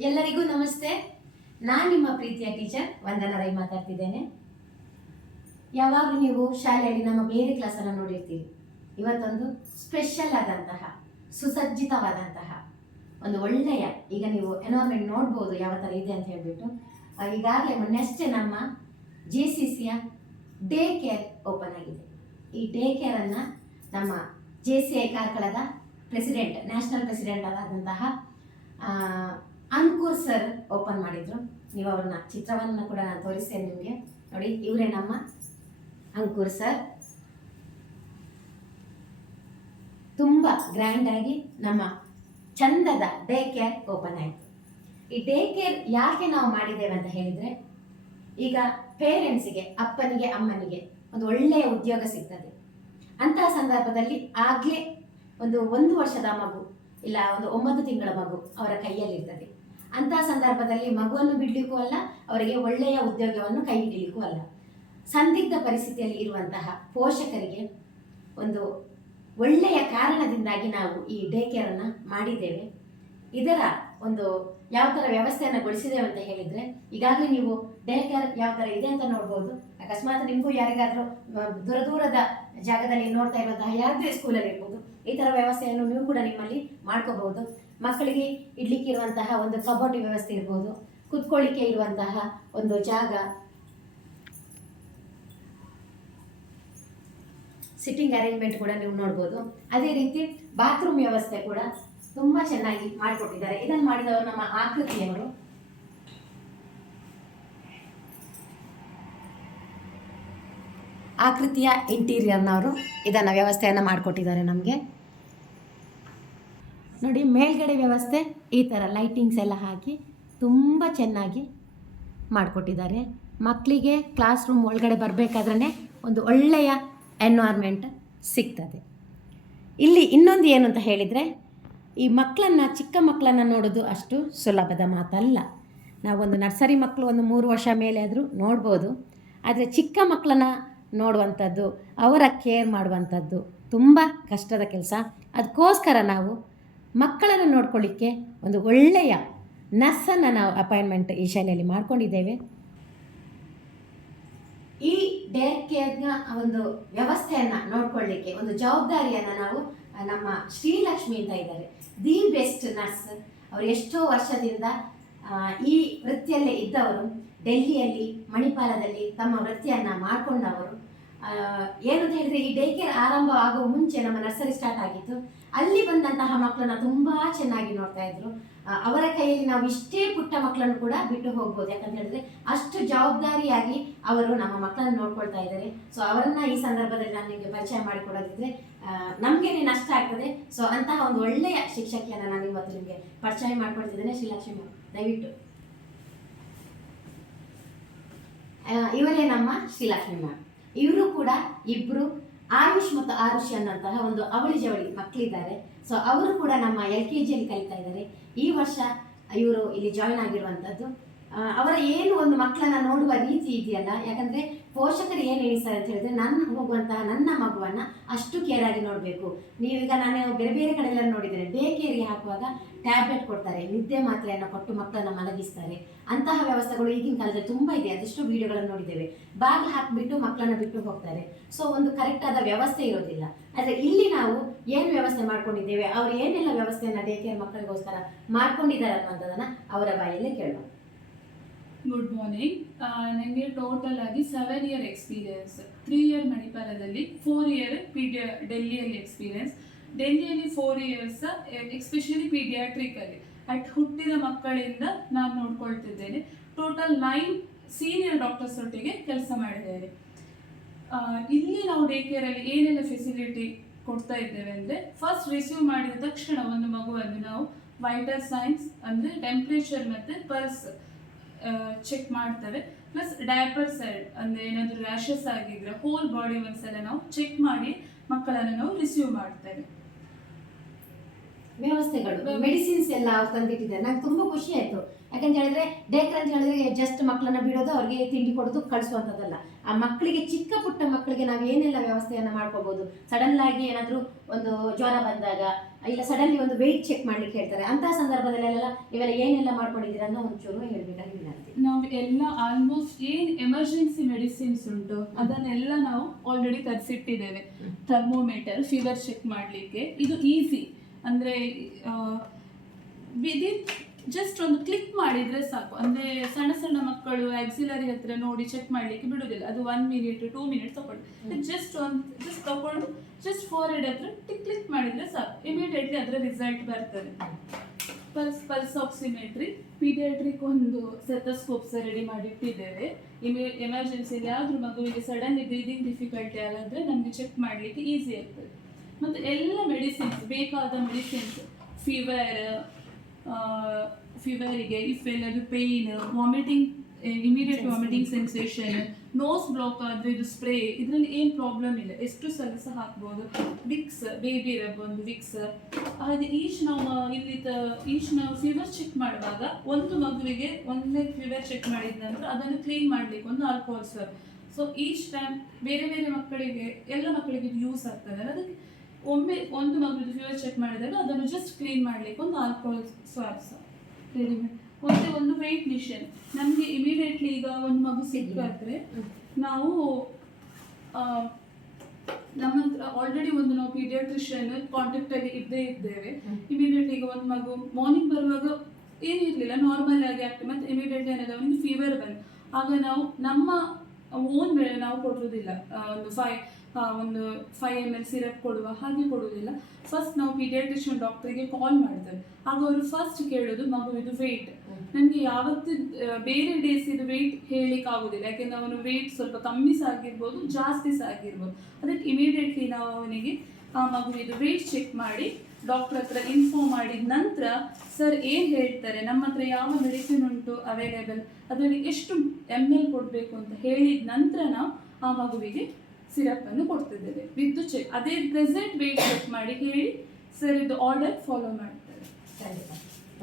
ಎಲ್ಲರಿಗೂ ನಮಸ್ತೆ. ನಾನು ನಿಮ್ಮ ಪ್ರೀತಿಯ ಟೀಚರ್ ವಂದನಾ ರೈ ಮಾತಾಡ್ತಿದ್ದೇನೆ. ಯಾವಾಗಲೂ ನೀವು ಶಾಲೆಯಲ್ಲಿ ನಮ್ಮ ಬೇರೆ ಕ್ಲಾಸನ್ನು ನೋಡಿರ್ತೀರಿ. ಇವತ್ತೊಂದು ಸ್ಪೆಷಲ್ ಆದಂತಹ ಸುಸಜ್ಜಿತವಾದಂತಹ ಒಂದು ಒಳ್ಳೆಯ, ಈಗ ನೀವು ಎನ್ವೈರ್ಮೆಂಟ್ ನೋಡ್ಬೋದು ಯಾವ ಥರ ಇದೆ ಅಂತ ಹೇಳಿಬಿಟ್ಟು. ಈಗಾಗಲೇ ಮೊನ್ನೆಷ್ಟೇ ನಮ್ಮ JCCಯ ಡೇ ಕೇರ್ ಓಪನ್ ಆಗಿದೆ. ಈ ಡೇ ಕೇರನ್ನು ನಮ್ಮ JCI ಕಾರ್ಕಳದ ಪ್ರೆಸಿಡೆಂಟ್, ನ್ಯಾಷನಲ್ ಪ್ರೆಸಿಡೆಂಟ್ ಆದಂತಹ ಅಂಕುರ್ ಸರ್ ಓಪನ್ ಮಾಡಿದ್ರು. ನೀವು ಅವ್ರನ್ನ ಚಿತ್ರವನ್ನು ಕೂಡ ನಾನು ತೋರಿಸ್ತೇನೆ ನಿಮಗೆ. ನೋಡಿ, ಇವರೇ ನಮ್ಮ ಅಂಕುರ್ ಸರ್. ತುಂಬ ಗ್ರ್ಯಾಂಡಾಗಿ ನಮ್ಮ ಚಂದದ ಡೇ ಕೇರ್ ಓಪನ್ ಆಯಿತು. ಈ ಡೇ ಕೇರ್ ಯಾಕೆ ನಾವು ಮಾಡಿದ್ದೇವೆ ಅಂತ ಹೇಳಿದರೆ, ಈಗ ಪೇರೆಂಟ್ಸಿಗೆ, ಅಪ್ಪನಿಗೆ ಅಮ್ಮನಿಗೆ ಒಂದು ಒಳ್ಳೆಯ ಉದ್ಯೋಗ ಸಿಗ್ತದೆ. ಅಂತಹ ಸಂದರ್ಭದಲ್ಲಿ ಆಗಲೇ ಒಂದು ವರ್ಷದ ಮಗು ಇಲ್ಲ 9 ತಿಂಗಳ ಮಗು ಅವರ ಕೈಯಲ್ಲಿರ್ತದೆ. ಅಂತಹ ಸಂದರ್ಭದಲ್ಲಿ ಮಗುವನ್ನು ಬಿಡಲಿಕ್ಕೂ ಅಲ್ಲ, ಅವರಿಗೆ ಒಳ್ಳೆಯ ಉದ್ಯೋಗವನ್ನು ಕೈ ಹಿಡಿಲಿಕ್ಕೂ ಅಲ್ಲ. ಸಂದಿಗ್ಧ ಪರಿಸ್ಥಿತಿಯಲ್ಲಿ ಇರುವಂತಹ ಪೋಷಕರಿಗೆ ಒಂದು ಒಳ್ಳೆಯ ಕಾರಣದಿಂದಾಗಿ ನಾವು ಈ ಡೇ ಕೇರನ್ನು ಮಾಡಿದ್ದೇವೆ. ಇದರ ಒಂದು ಯಾವ ಥರ ವ್ಯವಸ್ಥೆಯನ್ನು ಗೊಳಿಸಿದ್ದೇವೆ ಅಂತ ಹೇಳಿದರೆ, ಈಗಾಗಲೇ ನೀವು ಡೇ ಕೇರ್ ಯಾವ ಥರ ಇದೆ ಅಂತ ನೋಡ್ಬೋದು. ಅಕಸ್ಮಾತ್ ನಿಮಗೂ ಯಾರಿಗಾದರೂ ದೂರದ ಜಾಗದಲ್ಲಿ ನೋಡ್ತಾ ಇರುವಂತಹ ಯಾವುದೇ ಸ್ಕೂಲಲ್ಲಿ ಇರ್ಬೋದು, ಈ ಥರ ವ್ಯವಸ್ಥೆಯನ್ನು ನೀವು ಕೂಡ ನಿಮ್ಮಲ್ಲಿ ಮಾಡ್ಕೋಬಹುದು. ಮಕ್ಕಳಿಗೆ ಇಡ್ಲಿಕ್ಕೆ ಇರುವಂತಹ ಒಂದು ಕಬೋರ್ಡ್ ವ್ಯವಸ್ಥೆ ಇರ್ಬೋದು, ಕುತ್ಕೊಳ್ಳಿಕ್ಕೆ ಇರುವಂತಹ ಒಂದು ಜಾಗ, ಸಿಟ್ಟಿಂಗ್ ಅರೇಂಜ್ಮೆಂಟ್ ಕೂಡ ನೀವು ನೋಡ್ಬೋದು. ಅದೇ ರೀತಿ ಬಾತ್ರೂಮ್ ವ್ಯವಸ್ಥೆ ಕೂಡ ತುಂಬ ಚೆನ್ನಾಗಿ ಮಾಡಿಕೊಟ್ಟಿದ್ದಾರೆ. ಇದನ್ನು ಮಾಡಿದವರು ನಮ್ಮ ಆಕೃತಿಯವರು. ಆಕೃತಿಯ ಇಂಟೀರಿಯರ್ನವರು ಇದನ್ನು ವ್ಯವಸ್ಥೆಯನ್ನು ಮಾಡಿಕೊಟ್ಟಿದ್ದಾರೆ ನಮಗೆ. ನೋಡಿ, ಮೇಲ್ಗಡೆ ವ್ಯವಸ್ಥೆ ಈ ಥರ ಲೈಟಿಂಗ್ಸ್ ಎಲ್ಲ ಹಾಕಿ ತುಂಬ ಚೆನ್ನಾಗಿ ಮಾಡಿಕೊಟ್ಟಿದ್ದಾರೆ. ಮಕ್ಕಳಿಗೆ ಕ್ಲಾಸ್ ರೂಮ್ ಒಳಗಡೆ ಬರಬೇಕಾದ್ರೆ ಒಂದು ಒಳ್ಳೆಯ ಎನ್ವೈರ್ಮೆಂಟ್ ಸಿಗ್ತದೆ. ಇಲ್ಲಿ ಇನ್ನೊಂದು ಏನು ಅಂತ ಹೇಳಿದರೆ, ಈ ಮಕ್ಕಳನ್ನು, ಚಿಕ್ಕ ಮಕ್ಕಳನ್ನು ನೋಡೋದು ಅಷ್ಟು ಸುಲಭದ ಮಾತಲ್ಲ. ನಾವೊಂದು ನರ್ಸರಿ ಮಕ್ಕಳು 3 ವರ್ಷ ಮೇಲೆ ಆದರೂ ನೋಡ್ಬೋದು. ಆದರೆ ಚಿಕ್ಕ ಮಕ್ಕಳನ್ನು ನೋಡುವಂಥದ್ದು, ಅವರ ಕೇರ್ ಮಾಡುವಂಥದ್ದು ತುಂಬ ಕಷ್ಟದ ಕೆಲಸ. ಅದಕ್ಕೋಸ್ಕರ ನಾವು ಮಕ್ಕಳನ್ನು ನೋಡ್ಕೊಳ್ಳಿಕ್ಕೆ ಒಂದು ಒಳ್ಳೆಯ ನರ್ಸನ್ನು ನಾವು ಅಪಾಯಿಂಟ್ಮೆಂಟ್ ಈ ಶಾಲೆಯಲ್ಲಿ ಮಾಡ್ಕೊಂಡಿದ್ದೇವೆ. ಈ ಡೇ ಕೇರ್ನ ಒಂದು ವ್ಯವಸ್ಥೆಯನ್ನು ನೋಡ್ಕೊಳ್ಳಿಕ್ಕೆ ಒಂದು ಜವಾಬ್ದಾರಿಯನ್ನು ನಾವು ನಮ್ಮ ಶ್ರೀಲಕ್ಷ್ಮಿ ಅಂತ ಇದ್ದಾರೆ, ದಿ ಬೆಸ್ಟ್ ನರ್ಸ್. ಅವರು ಎಷ್ಟೋ ವರ್ಷದಿಂದ ಈ ವೃತ್ತಿಯಲ್ಲೇ ಇದ್ದವರು, ಡೆಲ್ಲಿಯಲ್ಲಿ ಮಣಿಪಾಲದಲ್ಲಿ ತಮ್ಮ ವೃತ್ತಿಯನ್ನು ಮಾಡಿಕೊಂಡವರು. ಏನು ಅಂತ ಹೇಳಿದರೆ, ಈ ಡೇ ಕೇರ್ ಆರಂಭ ಆಗುವ ಮುಂಚೆ ನಮ್ಮ ನರ್ಸರಿ ಸ್ಟಾರ್ಟ್ ಆಗಿತ್ತು. ಅಲ್ಲಿ ಬಂದಂತಹ ಮಕ್ಕಳನ್ನ ತುಂಬ ಚೆನ್ನಾಗಿ ನೋಡ್ತಾ ಇದ್ರು. ಅವರ ಕೈಯಲ್ಲಿ ನಾವು ಇಷ್ಟೇ ಪುಟ್ಟ ಮಕ್ಕಳನ್ನು ಕೂಡ ಬಿಟ್ಟು ಹೋಗ್ಬೋದು. ಯಾಕಂತ ಹೇಳಿದ್ರೆ ಅಷ್ಟು ಜವಾಬ್ದಾರಿಯಾಗಿ ಅವರು ನಮ್ಮ ಮಕ್ಕಳನ್ನು ನೋಡ್ಕೊಳ್ತಾ ಇದ್ದಾರೆ. ಸೊ ಅವರನ್ನು ಈ ಸಂದರ್ಭದಲ್ಲಿ ನಾನು ನಿಮಗೆ ಪರಿಚಯ ಮಾಡಿಕೊಡೋದಿದ್ರೆ ನಮಗೇನೆ ನಷ್ಟ ಆಗ್ತದೆ. ಸೊ ಅಂತಹ ಒಂದು ಒಳ್ಳೆಯ ಶಿಕ್ಷಕಿಯನ್ನು ನಾನು ಇವತ್ತು ನಿಮಗೆ ಪರಿಚಯ ಮಾಡಿಕೊಡ್ತಿದ್ದೇನೆ. ಶ್ರೀಲಕ್ಷ್ಮಿ, ದಯವಿಟ್ಟು. ಇವರೇ ನಮ್ಮ ಶ್ರೀಲಕ್ಷ್ಮಿ ಮ್ಯಾಮ್. ಇವರು ಕೂಡ ಇಬ್ಬರು ಆಯುಷ್ ಮತ್ತು ಆರುಷಿ ಅನ್ನೋಂತಹ ಒಂದು ಅವಳಿ ಜವಳಿ ಮಕ್ಕಳಿದ್ದಾರೆ. ಸೊ ಅವರು ಕೂಡ ನಮ್ಮ LKGಯಲ್ಲಿ ಕಲಿತಾ ಇದ್ದಾರೆ. ಈ ವರ್ಷ ಇವರು ಇಲ್ಲಿ ಜಾಯಿನ್ ಆಗಿರುವಂಥದ್ದು. ಅವರ ಏನು ಒಂದು ಮಕ್ಕಳನ್ನು ನೋಡುವ ರೀತಿ ಇದೆಯಲ್ಲ, ಯಾಕಂದರೆ ಪೋಷಕರು ಏನು ಎಣಿಸ್ತಾರೆ ಅಂತ ಹೇಳಿದ್ರೆ, ನನ್ನ ಮಗುವನ್ನು ಅಷ್ಟು ಕೇರಾಗಿ ನೋಡಬೇಕು. ನೀವೀಗ ನಾನು ಬೇರೆ ಬೇರೆ ಕಡೆಯೆಲ್ಲ ನೋಡಿದ್ದೇನೆ, ಡೇ ಕೇರಿಗೆ ಹಾಕುವಾಗ ಟ್ಯಾಬ್ಲೆಟ್ ಕೊಡ್ತಾರೆ, ನಿದ್ದೆ ಮಾತ್ರೆಯನ್ನು ಕೊಟ್ಟು ಮಕ್ಕಳನ್ನು ಮಲಗಿಸ್ತಾರೆ. ಅಂತಹ ವ್ಯವಸ್ಥೆಗಳು ಈಗಿನ ಕಾಲದಲ್ಲಿ ತುಂಬ ಇದೆ. ಅದೆಷ್ಟು ವಿಡಿಯೋಗಳನ್ನು ನೋಡಿದ್ದೇವೆ. ಬಾಗಿಲು ಹಾಕಿಬಿಟ್ಟು ಮಕ್ಕಳನ್ನು ಬಿಟ್ಟು ಹೋಗ್ತಾರೆ. ಸೊ ಒಂದು ಕರೆಕ್ಟಾದ ವ್ಯವಸ್ಥೆ ಇರೋದಿಲ್ಲ. ಆದರೆ ಇಲ್ಲಿ ನಾವು ಏನು ವ್ಯವಸ್ಥೆ ಮಾಡ್ಕೊಂಡಿದ್ದೇವೆ, ಅವರು ಏನೆಲ್ಲ ವ್ಯವಸ್ಥೆಯನ್ನು ಡೇ ಕೇರ್ ಮಕ್ಕಳಿಗೋಸ್ಕರ ಮಾಡ್ಕೊಂಡಿದ್ದಾರೆ ಅನ್ನೋದನ್ನು ಅವರ ಬಾಯಲ್ಲೇ ಕೇಳುವ. Good morning. ನನಗೆ ಟೋಟಲ್ ಆಗಿ 7 ಇಯರ್ ಎಕ್ಸ್ಪೀರಿಯನ್ಸ್. 3 ಇಯರ್ ಮಣಿಪಾಲದಲ್ಲಿ, 4 ಇಯರ್ ಡೆಲ್ಲಿಯಲ್ಲಿ ಎಕ್ಸ್ಪೀರಿಯನ್ಸ್. ಡೆಲ್ಲಿಯಲ್ಲಿ 4 ಇಯರ್ಸ್ ಎಕ್ಸ್ಪೆಷಲಿ ಪೀಡಿಯಾಟ್ರಿಕಲ್ಲಿ ಹುಟ್ಟಿದ ಮಕ್ಕಳಿಂದ ನಾನು ನೋಡ್ಕೊಳ್ತಿದ್ದೇನೆ. ಟೋಟಲ್ 9 ಸೀನಿಯರ್ ಡಾಕ್ಟರ್ಸ್ ಒಟ್ಟಿಗೆ ಕೆಲಸ ಮಾಡಿದ್ದೇನೆ. ಇಲ್ಲಿ ನಾವು ಡೇ ಕೇರಲ್ಲಿ ಏನೆಲ್ಲ ಫೆಸಿಲಿಟಿ ಕೊಡ್ತಾ ಇದ್ದೇವೆ ಅಂದರೆ, ಫಸ್ಟ್ ರಿಸೀವ್ ಮಾಡಿದ ತಕ್ಷಣ ಒಂದು ಮಗುವನ್ನು ನಾವು ವೈಟಲ್ ಸೈನ್ಸ್ ಅಂದರೆ ಟೆಂಪ್ರೇಚರ್ ಮತ್ತು ಪಲ್ಸ್ ಚೆಕ್ ಮಾಡ್ತೇವೆ. ಪ್ಲಸ್ ಡಯಪರ್ ಸೈಡ್ ಅಂದರೆ ಏನಾದರೂ ರ್ಯಾಷಸ್ ಆಗಿದ್ರೆ ಹೋಲ್ ಬಾಡಿ ಒಂದ್ಸಲ ನಾವು ಚೆಕ್ ಮಾಡಿ ಮಕ್ಕಳನ್ನು ನಾವು ರಿಸೀವ್ ಮಾಡ್ತೇವೆ. ವ್ಯವಸ್ಥೆಗಳು ಮೆಡಿಸಿನ್ಸ್ ಎಲ್ಲ ಅವ್ರು ತಂದಿಟ್ಟಿದ್ದಾರೆ. ನಂಗೆ ತುಂಬಾ ಖುಷಿ ಆಯ್ತು. ಯಾಕಂತ ಹೇಳಿದ್ರೆ ಡೇಕರ್ ಅಂತ ಹೇಳಿದ್ರೆ ಜಸ್ಟ್ ಮಕ್ಕಳನ್ನ ಬಿಡೋದು, ಅವ್ರಿಗೆ ತಿಂಡಿ ಕೊಡೋದು ಕಳಿಸುವಂಥದ್ದಲ್ಲ. ಆ ಮಕ್ಕಳಿಗೆ, ಚಿಕ್ಕ ಪುಟ್ಟ ಮಕ್ಕಳಿಗೆ ನಾವು ಏನೆಲ್ಲ ವ್ಯವಸ್ಥೆಯನ್ನ ಮಾಡ್ಕೋಬಹುದು. ಸಡನ್ ಆಗಿ ಏನಾದರೂ ಒಂದು ಜ್ವರ ಬಂದಾಗ, ಇಲ್ಲ ಸಡನ್ಲಿ ಒಂದು ವೆಯ್ಟ್ ಚೆಕ್ ಮಾಡ್ಲಿಕ್ಕೆ ಹೇಳ್ತಾರೆ, ಅಂತಹ ಸಂದರ್ಭದಲ್ಲೆಲ್ಲ ಇವೆಲ್ಲ ಏನೆಲ್ಲ ಮಾಡ್ಕೊಂಡಿದ್ದೀರಾ ಅನ್ನೋ ಒಂಚೂರು ಹೇಳ್ಬೇಕಾಗಿ ವಿನಂತಿ. ನಾವು ಎಲ್ಲ ಆಲ್ಮೋಸ್ಟ್ ಏನ್ ಎಮರ್ಜೆನ್ಸಿ ಮೆಡಿಸಿನ್ಸ್ ಉಂಟು ಅದನ್ನೆಲ್ಲ ನಾವು ಆಲ್ರೆಡಿ ತರಿಸಿಟ್ಟಿದ್ದೇವೆ. ಥರ್ಮೋಮೀಟರ್, ಫೀವರ್ ಚೆಕ್ ಮಾಡಲಿಕ್ಕೆ, ಇದು ಈಸಿ. ಅಂದರೆ ವಿದಿನ್ ಜಸ್ಟ್ ಒಂದು ಕ್ಲಿಕ್ ಮಾಡಿದರೆ ಸಾಕು. ಅಂದರೆ ಸಣ್ಣ ಸಣ್ಣ ಮಕ್ಕಳು ಆಕ್ಸಿಲರಿ ಹತ್ರ ನೋಡಿ ಚೆಕ್ ಮಾಡಲಿಕ್ಕೆ ಬಿಡುವುದಿಲ್ಲ, ಅದು 1 ಮಿನಿಟ್ 2 ಮಿನಿಟ್ಸ್ ತಗೊಳ್ಳಿ. ಜಸ್ಟ್ ತಗೊಂಡು ಜಸ್ಟ್ ಫೋರ್ಹೆಡ್ ಹತ್ರ ಕ್ಲಿಕ್ ಮಾಡಿದರೆ ಸಾಕು, ಇಮಿಡಿಯೇಟ್ಲಿ ಅದರ ರಿಸಲ್ಟ್ ಬರ್ತದೆ. ಪಲ್ಸ್ ಆಕ್ಸಿಮೆಟ್ರಿ, ಪೀಡಿಯಾಟ್ರಿಕ್ ಒಂದು ಸೆಥೋಸ್ಕೋಪ್ಸ್ ರೆಡಿ ಮಾಡಿಟ್ಟಿದ್ದೇವೆ. ಎಮರ್ಜೆನ್ಸಿಯಲ್ಲಿ ಯಾವ್ದು ಮಗುವಿಗೆ ಸಡನ್ಲಿ ಬ್ರೀದಿಂಗ್ ಡಿಫಿಕಲ್ಟಿ ಆಗಿದ್ರೆ ನಮಗೆ ಚೆಕ್ ಮಾಡಲಿಕ್ಕೆ ಈಸಿ ಆಗ್ತದೆ. ಮತ್ತು ಎಲ್ಲ ಮೆಡಿಸಿನ್ಸ್, ಬೇಕಾದ ಮೆಡಿಸಿನ್ಸ್, ಫೀವರಿಗೆ, ಇಫ್ ಎಲ್ಲದು pain, vomiting, immediate vomiting sensation, nose block ಆದರೆ ಇದು ಸ್ಪ್ರೇ, ಇದರಲ್ಲಿ ಏನು ಪ್ರಾಬ್ಲಮ್ ಇಲ್ಲ, ಎಷ್ಟು ಸಹ ಹಾಕ್ಬೋದು. ವಿಕ್ಸ್, ಬೇಬಿ ರಬ್ ಒಂದು ವಿಕ್ಸ್. ಹಾಗೆ ನಾವು ಫೀವರ್ ಚೆಕ್ ಮಾಡುವಾಗ ಒಂದು ಮಗುವಿಗೆ ಒಂದೇ ಫೀವರ್ ಚೆಕ್ ಮಾಡಿದ ನಂತರ ಅದನ್ನು ಕ್ಲೀನ್ ಮಾಡಲಿಕ್ಕೆ ಒಂದು ಆಲ್ಕೋಹಾಲ್ ಸ್ವರ್ಬ್. ಸೊ ಈಚ್ ಟೈಮ್ ಬೇರೆ ಬೇರೆ ಮಕ್ಕಳಿಗೆ, ಎಲ್ಲ ಮಕ್ಕಳಿಗೆ ಇದು ಯೂಸ್ ಆಗ್ತದೆ. ಅದಕ್ಕೆ ಒಮ್ಮೆ ಒಂದು ಮಗುವಿಗೆ ಫೀವರ್ ಚೆಕ್ ಮಾಡಿದಾಗ ಅದನ್ನು ಜಸ್ಟ್ ಕ್ಲೀನ್ ಮಾಡಲಿಕ್ಕೆ ಒಂದು ಆಲ್ಕೋಹಾಲ್ ಸ್ವಾಬ್ಸ್ ರೆಡಿಮೇಡ್. ಮತ್ತೆ ಒಂದು ವೆಯ್ಟ್ ಮಿಷನ್. ನಮಗೆ ಇಮಿಡಿಯೇಟ್ಲಿ ಈಗ ಒಂದು ಮಗು ಸಿಕ್ಕಾದ್ರೆ ನಾವು ನಮ್ಮ ಹತ್ರ ಆಲ್ರೆಡಿ ಒಂದು ನಾವು ಪೀಡಿಯಾಟ್ರಿಷಿಯನ್ ಕಾಂಟ್ಯಾಕ್ಟಲ್ಲಿ ಇದ್ದೇವೆ. ಇಮಿಡಿಯೇಟ್ಲಿ ಈಗ ಒಂದು ಮಗು ಮಾರ್ನಿಂಗ್ ಬರುವಾಗ ಏನಿರಲಿಲ್ಲ, ನಾರ್ಮಲ್ ಆಗಿ ಆಗ್ತದೆ. ಮತ್ತು ಇಮಿಡಿಯೇಟ್ಲಿ ಏನಾದ್ರೆ ಅವನಿಗೆ ಫೀವರ್ ಬಂದು, ಆಗ ನಾವು ನಮ್ಮ ಓನ್ ನಾವು ಕೊಡುವುದಿಲ್ಲ, ಒಂದು 5 ml ಸಿರಪ್ ಕೊಡುವ ಹಾಗೆ ಕೊಡುವುದಿಲ್ಲ. ಫಸ್ಟ್ ನಾವು ಪೀಡಿಯಾಟ್ರಿಷಿಯನ್ ಡಾಕ್ಟರಿಗೆ ಕಾಲ್ ಮಾಡ್ತೇವೆ. ಆಗ ಅವರು ಫಸ್ಟ್ ಕೇಳೋದು ಮಗುವಿದು ವೆಯ್ಟ್. ನನಗೆ ಯಾವತ್ತು ಬೇರೆ ಡೇಸ್ ಇದು ವೆಯ್ಟ್ ಹೇಳಲಿಕ್ಕೆ ಆಗೋದಿಲ್ಲ, ಯಾಕೆಂದ್ರೆ ಅವನು ವೆಯ್ಟ್ ಸ್ವಲ್ಪ ಕಮ್ಮಿ ಸಹ ಆಗಿರ್ಬೋದು, ಜಾಸ್ತಿ ಸಹ ಆಗಿರ್ಬೋದು. ಅದಕ್ಕೆ ಇಮಿಡಿಯೇಟ್ಲಿ ನಾವು ಅವನಿಗೆ ಆ ಮಗುವಿದು ವೆಯ್ಟ್ ಚೆಕ್ ಮಾಡಿ ಡಾಕ್ಟರ್ ಹತ್ರ ಇನ್ಫಾರ್ಮ್ ಮಾಡಿದ ನಂತರ ಸರ್ ಏನು ಹೇಳ್ತಾರೆ, ನಮ್ಮ ಹತ್ರ ಯಾವ ಮೆಡಿಸಿನ್ ಉಂಟು ಅವೈಲೇಬಲ್, ಅದರಲ್ಲಿ ಎಷ್ಟು ml ಕೊಡಬೇಕು ಅಂತ ಹೇಳಿದ ನಂತರ ನಾವು ಆ ಮಗುವಿಗೆ ಸಿರಪ್ಪನ್ನು ಕೊಡ್ತಿದ್ದೇವೆ ವಿತ್ ಚೆಕ್. ಅದೇ ಪ್ರೆಸೆಂಟ್ ವೆಯ್ಟ್ ಚೆಕ್ ಮಾಡಿ ಹೇಳಿ ಸರ್ ಇದು ಆರ್ಡರ್ ಫಾಲೋ ಮಾಡ್ತಾರೆ.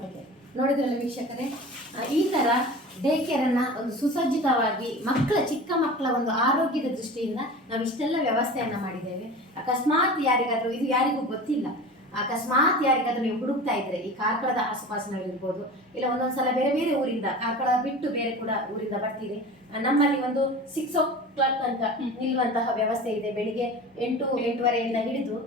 ಓಕೆ, ನೋಡಿದ್ರಲ್ಲ ವೀಕ್ಷಕರೇ, ಈ ಥರ ಡೇ ಕೇರನ್ನು ಒಂದು ಸುಸಜ್ಜಿತವಾಗಿ ಚಿಕ್ಕ ಮಕ್ಕಳ ಒಂದು ಆರೋಗ್ಯದ ದೃಷ್ಟಿಯಿಂದ ನಾವು ಇಷ್ಟೆಲ್ಲ ವ್ಯವಸ್ಥೆಯನ್ನು ಮಾಡಿದ್ದೇವೆ. ಅಕಸ್ಮಾತ್ ಯಾರಿಗಾದರೂ, ಇದು ಯಾರಿಗೂ ಗೊತ್ತಿಲ್ಲ, ಅಕಸ್ಮಾತ್ ಯಾರಿಗಾದ್ರೂ ನೀವು ಹುಡುಕ್ತಾ ಇದ್ರೆ ಈ ಕಾರ್ಕಳದ ಆಸುಪಾಸಿನಲ್ಲಿರ್ಬೋದು, ಇಲ್ಲ ಒಂದೊಂದ್ಸಲ ಬೇರೆ ಬೇರೆ ಊರಿಂದ, ಕಾರ್ಕಳ ಬಿಟ್ಟು ಬೇರೆ ಕೂಡ ಊರಿಂದ ಬರ್ತೀರಿ, ನಮ್ಮಲ್ಲಿ ಒಂದು 6 o'clock ತನಕ ನಿಲ್ಲುವಂತಹ ವ್ಯವಸ್ಥೆ ಇದೆ. ಬೆಳಿಗ್ಗೆ 8-8:30 ಹಿಡಿದು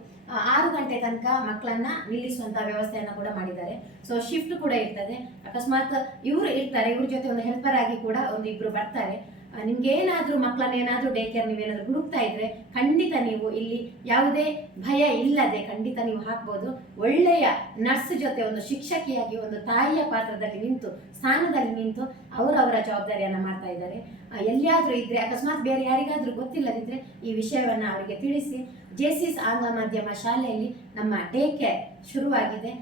6 ಗಂಟೆ ತನಕ ಮಕ್ಕಳನ್ನ ನಿಲ್ಲಿಸುವಂತಹ ವ್ಯವಸ್ಥೆಯನ್ನ ಕೂಡ ಮಾಡಿದ್ದಾರೆ. ಸೊ ಶಿಫ್ಟ್ ಕೂಡ ಇರ್ತದೆ. ಅಕಸ್ಮಾತ್ ಇವರು ಇರ್ತಾರೆ, ಇವ್ರ ಜೊತೆ ಒಂದು ಹೆಲ್ಪರ್ ಆಗಿ ಕೂಡ ಒಂದು ಇಬ್ರು ಬರ್ತಾರೆ. ನಿಮ್ಗೆ ಏನಾದರೂ ಮಕ್ಕಳನ್ನ ಏನಾದರೂ ಡೇ ಕೇರ್ ನೀವೇನಾದರೂ ಹುಡುಕ್ತಾ ಇದ್ರೆ ಖಂಡಿತ ನೀವು ಇಲ್ಲಿ ಯಾವುದೇ ಭಯ ಇಲ್ಲದೆ ಖಂಡಿತ ನೀವು ಹಾಕ್ಬೋದು. ಒಳ್ಳೆಯ ನರ್ಸ್ ಜೊತೆ ಒಂದು ಶಿಕ್ಷಕಿಯಾಗಿ ಒಂದು ತಾಯಿಯ ಪಾತ್ರದಲ್ಲಿ ಸ್ಥಾನದಲ್ಲಿ ನಿಂತು ಅವರವರ ಜವಾಬ್ದಾರಿಯನ್ನು ಮಾಡ್ತಾ ಇದ್ದಾರೆ. ಎಲ್ಲಿಯಾದರೂ ಇದ್ರೆ, ಅಕಸ್ಮಾತ್ ಬೇರೆ ಯಾರಿಗಾದರೂ ಗೊತ್ತಿಲ್ಲದಿದ್ರೆ ಈ ವಿಷಯವನ್ನು ಅವರಿಗೆ ತಿಳಿಸಿ. ಜೆಸಿಸ್ ಆಂಗ್ಲ ಮಾಧ್ಯಮ ಶಾಲೆಯಲ್ಲಿ ನಮ್ಮ ಡೇ ಕೇರ್ ಶುರುವಾಗಿದೆ.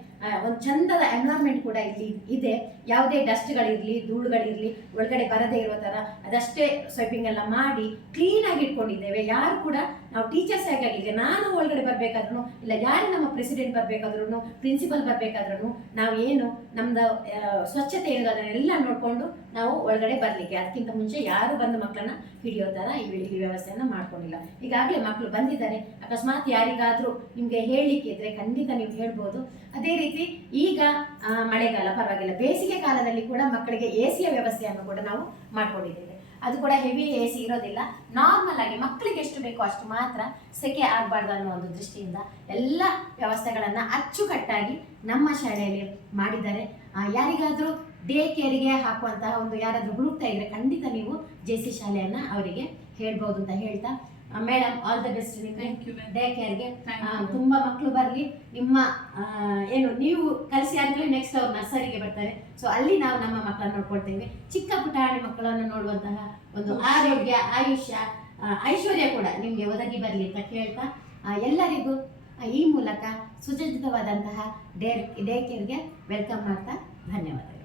ಒಂದು ಚಂದದ ಎನ್ವೈರ್ಮೆಂಟ್ ಕೂಡ ಇಲ್ಲಿ ಇದೆ. ಯಾವುದೇ ಡಸ್ಟ್ಗಳಿರಲಿ, ಧೂಳುಗಳಿರಲಿ ಒಳಗಡೆ ಬರದೇ ಇರೋ ಥರ ಅದಷ್ಟೇ ಸ್ವೈಪಿಂಗ್ ಎಲ್ಲ ಮಾಡಿ ಕ್ಲೀನಾಗಿ ಇಟ್ಕೊಂಡಿದ್ದೇವೆ. ಯಾರು ಕೂಡ, ನಾವು ಟೀಚರ್ಸ್ ಆಗಿ ನಾನು ಒಳಗಡೆ ಬರಬೇಕಾದ್ರೂ, ಇಲ್ಲ ಯಾರು ನಮ್ಮ ಪ್ರೆಸಿಡೆಂಟ್ ಬರಬೇಕಾದ್ರೂ, ಪ್ರಿನ್ಸಿಪಲ್ ಬರಬೇಕಾದ್ರೂ, ನಾವು ಏನು ನಮ್ದು ಸ್ವಚ್ಛತೆ ಏನಿದೆ ಅದನ್ನೆಲ್ಲ ನೋಡಿಕೊಂಡು ನಾವು ಒಳಗಡೆ ಬರಲಿಕ್ಕೆ, ಅದಕ್ಕಿಂತ ಮುಂಚೆ ಯಾರು ಬಂದು ಮಕ್ಕಳನ್ನ ಹಿಡಿಯೋ ಥರ ಈ ವ್ಯವಸ್ಥೆಯನ್ನು ಮಾಡ್ಕೊಂಡಿಲ್ಲ. ಈಗಾಗಲೇ ಮಕ್ಕಳು ಬಂದಿದ್ದಾರೆ. ಅಕಸ್ಮಾತ್ ಯಾರಿಗಾದರೂ ನಿಮಗೆ ಹೇಳಲಿಕ್ಕೆ ಇದ್ರೆ ಖಂಡಿತ ನೀವು ಹೇಳ್ಬೋದು. ಅದೇ ರೀತಿ ಈಗ ಮಳೆಗಾಲ ಪರವಾಗಿಲ್ಲ, ಬೇಸಿಗೆ ಕಾಲದಲ್ಲಿ ಕೂಡ ಮಕ್ಕಳಿಗೆ ಎಸಿಯ ವ್ಯವಸ್ಥೆಯನ್ನು ಕೂಡ ನಾವು ಮಾಡ್ಕೊಂಡಿದ್ದೇವೆ. ಅದು ಕೂಡ ಹೆವಿ ಎಸಿ ಇರೋದಿಲ್ಲ, ನಾರ್ಮಲ್ ಆಗಿ ಮಕ್ಕಳಿಗೆ ಎಷ್ಟು ಬೇಕೋ ಅಷ್ಟು ಮಾತ್ರ, ಸೆಕೆ ಆಗಬಾರ್ದು ಅನ್ನೋ ಒಂದು ದೃಷ್ಟಿಯಿಂದ ಎಲ್ಲ ವ್ಯವಸ್ಥೆಗಳನ್ನು ಅಚ್ಚುಕಟ್ಟಾಗಿ ನಮ್ಮ ಶಾಲೆಯಲ್ಲಿ ಮಾಡಿದ್ದಾರೆ. ಯಾರಿಗಾದರೂ ಡೇ ಕೇರಿಗೆ ಹಾಕುವಂತಹ ಒಂದು ಯಾರಾದರೂ ಹುಡುಕ್ತಾ ಇದ್ರೆ ಖಂಡಿತ ನೀವು ಜೆಸಿ ಶಾಲೆಯನ್ನು ಅವರಿಗೆ ಹೇಳ್ಬೋದು ಅಂತ ಹೇಳ್ತಾ, madam all the best day ಕೇರ್ಗೆ. ತುಂಬ ಮಕ್ಕಳು ಬರಲಿ. ನಿಮ್ಮ ಏನು ನೀವು ಕಲಿಸಿ ಆದ್ಮೇಲೆ ನೆಕ್ಸ್ಟ್ ಅವ್ರು ನರ್ಸರಿಗೆ ಬರ್ತಾರೆ. ಸೊ ಅಲ್ಲಿ ನಾವು ನಮ್ಮ ಮಕ್ಕಳನ್ನು ನೋಡ್ಕೊಳ್ತೇವೆ. ಚಿಕ್ಕ ಪುಟಾಣಿ ಮಕ್ಕಳನ್ನು ನೋಡುವಂತಹ ಒಂದು ಆರೋಗ್ಯ, ಆಯುಷ್ಯ, ಐಶ್ವರ್ಯ ಕೂಡ ನಿಮಗೆ ಒದಗಿ ಬರಲಿ ಅಂತ ಕೇಳ್ತಾ, ಎಲ್ಲರಿಗೂ ಈ ಮೂಲಕ ಸುಸಜ್ಜಿತವಾದಂತಹ ಡೇ ಕೇರ್ಗೆ ವೆಲ್ಕಮ್ ಮಾಡ್ತಾ ಧನ್ಯವಾದಗಳು.